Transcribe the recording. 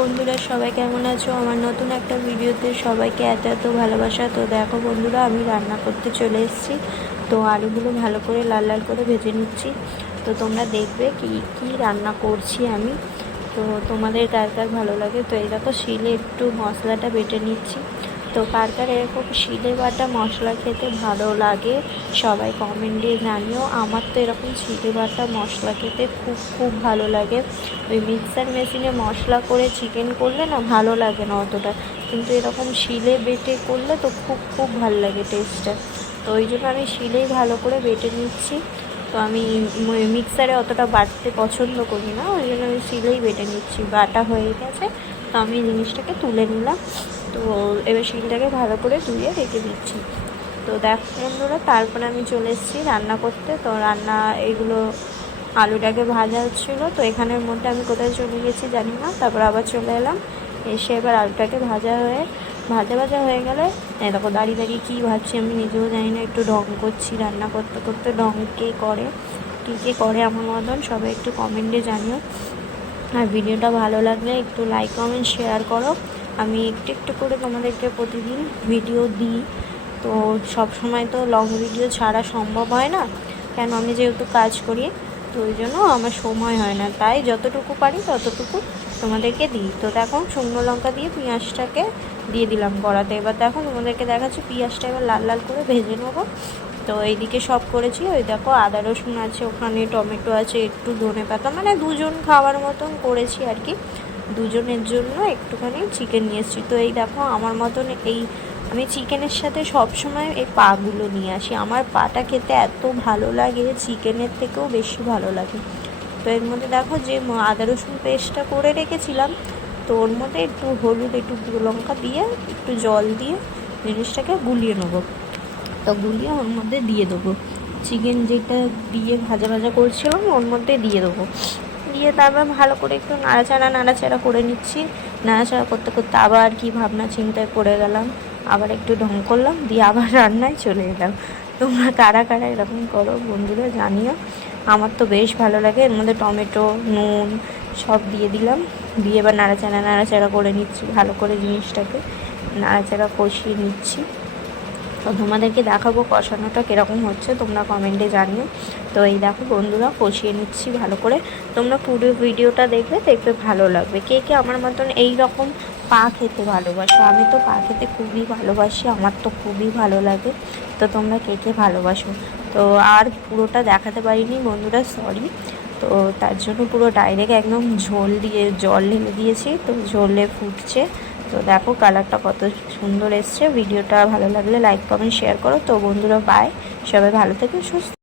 বন্ধুরা সবাই কেমন আছো? আমার নতুন একটা ভিডিওতে সবাইকে এত এত ভালোবাসা। তো দেখো বন্ধুরা, আমি রান্না করতে চলে এসেছি। তো আলুগুলো ভালো করে লাল লাল করে ভেজে নিচ্ছি। তো তোমরা দেখবে কি কি রান্না করছি আমি। তো তোমাদের কার কার ভালো লাগে। তো এই দেখো শিলে একটু মশলাটা বেটে নিচ্ছি। তো কার কার এরকম শিলে বাটা মশলা খেতে ভালো লাগে সবাই কমেন্টে জানিও। আমার তো এরকম শিলে বাটা মশলা খেতে খুব খুব ভালো লাগে। ওই মিক্সার মেশিনে মশলা করে চিকেন করলে না ভালো লাগে না অতটা, কিন্তু এরকম শিলে বেটে করলে তো খুব খুব ভালো লাগে টেস্টটা। তো ওই জন্য আমি শিলেই ভালো করে বেটে নিচ্ছি। তো আমি মিক্সারে অতটা বাটতে পছন্দ করি না, ওই জন্য আমি শিলেই বেটে নিচ্ছি। বাটা হয়ে গেছে, তো আমি জিনিসটাকে তুলে নিলাম। তো এবার শিলটাকে ভালো করে ধুয়ে রেখে দিচ্ছি। তো দেখ বন্ধুরা, তারপরে আমি চলে এসেছি রান্না করতে। তো রান্না এগুলো আলুটাকে ভাজা হচ্ছিলো। তো এখানের মধ্যে আমি কোথায় চলে গেছি জানি না, তারপর আবার চলে এলাম। এসে এবার আলুটাকে ভাজা ভাজা হয়ে গেলে দেখো দাঁড়িয়ে দাঁড়িয়ে কী ভাজছি আমি নিজেও জানি না, একটু ঢং করছি। রান্না করতে করতে ঢং কে করে, কে করে আমার মতন সবাই একটু কমেন্টে জানিও। আর ভিডিওটা ভালো লাগলে একটু লাইক কমেন্ট শেয়ার করো। আমি একটু একটু করে তোমাদেরকে প্রতিদিন ভিডিও দিই। তো সব সময় তো লং ভিডিও ছাড়া সম্ভব হয় না, কেন আমি যেহেতু কাজ করি, তো ওই জন্য আমার সময় হয় না। তাই যতটুকু পারি ততটুকু তোমাদেরকে দিই। তো দেখো শুকনো লঙ্কা দিয়ে পেঁয়াজটাকে দিয়ে দিলাম কড়াতে। এবার দেখো তোমাদেরকে দেখাচ্ছি পেঁয়াজটা এবার লাল লাল করে ভেজে নেবো। তো এইদিকে সব করেছি। ওই দেখো আদা রসুন আছে, ওখানে টমেটো আছে, একটু ধনেপাতা, মানে দুজন খাওয়ার মতন করেছি আর কি। দুজনের জন্য একটুখানি চিকেন নিয়ে এসেছি। তো এই দেখো আমার মতন এই আমি চিকেনের সাথে সব সময় এই পাগুলো নিয়ে আসি। আমার পাটা খেতে এত ভালো লাগে, চিকেনের থেকেও বেশি ভালো লাগে। তো এর মধ্যে দেখো যে আদা রসুন পেস্টটা করে রেখেছিলাম, তো ওর মধ্যে একটু হলুদ, একটু গুঁড়ো লঙ্কা দিয়ে, একটু জল দিয়ে জিনিসটাকে গুলিয়ে নেবো। তো গুলিয়ে ওর মধ্যে দিয়ে দেবো চিকেন যেটা দিয়ে ভাজা ভাজা করছিলাম, ওর মধ্যে দিয়ে দেবো। দিয়ে তারপর ভালো করে একটু নাড়াচাড়া করে নিচ্ছি। নাড়াচাড়া করতে করতে আবার কি ভাবনা চিন্তায় পড়ে গেলাম, আবার একটু ঢং করলাম, দিয়ে আবার রান্নায় চলে এলাম। তোমরা কারা কারা এরকম করো বন্ধুরা জানিও। আমার তো বেশ ভালো লাগে। এর মধ্যে টমেটো, নুন সব দিয়ে দিলাম। দিয়ে এবার নাড়াচাড়া করে নিচ্ছি, ভালো করে জিনিসটাকে নাড়াচাড়া কষিয়ে নিচ্ছি। তো তোমাদেরকে দেখাবো কষানোটা কীরকম হচ্ছে, তোমরা কমেন্টে জানিও। তো এই দেখো বন্ধুরা কষিয়ে নিচ্ছি ভালো করে। তোমরা পুরো ভিডিওটা দেখবে ভালো লাগবে। কে কে আমার মতন এই রকম পা খেতে ভালোবাসো? আমি তো পা খেতে খুবই ভালোবাসি, আমার তো খুবই ভালো লাগে। তো তোমরা কে কে ভালোবাসো? তো আর পুরোটা দেখাতে পারিনি বন্ধুরা, সরি। তো তার জন্য পুরো ডাইরেক্ট একদম ঝোল দিয়ে জল ঢেলে দিয়েছি, তো ঝোলে ফুটছে। তো দেখো কালারটা কত সুন্দর এসছে। ভিডিওটা ভালো লাগলে লাইক কমেন্ট শেয়ার করো। তো বন্ধুরা বাই, সবাই ভালো থেকে সুস্থ।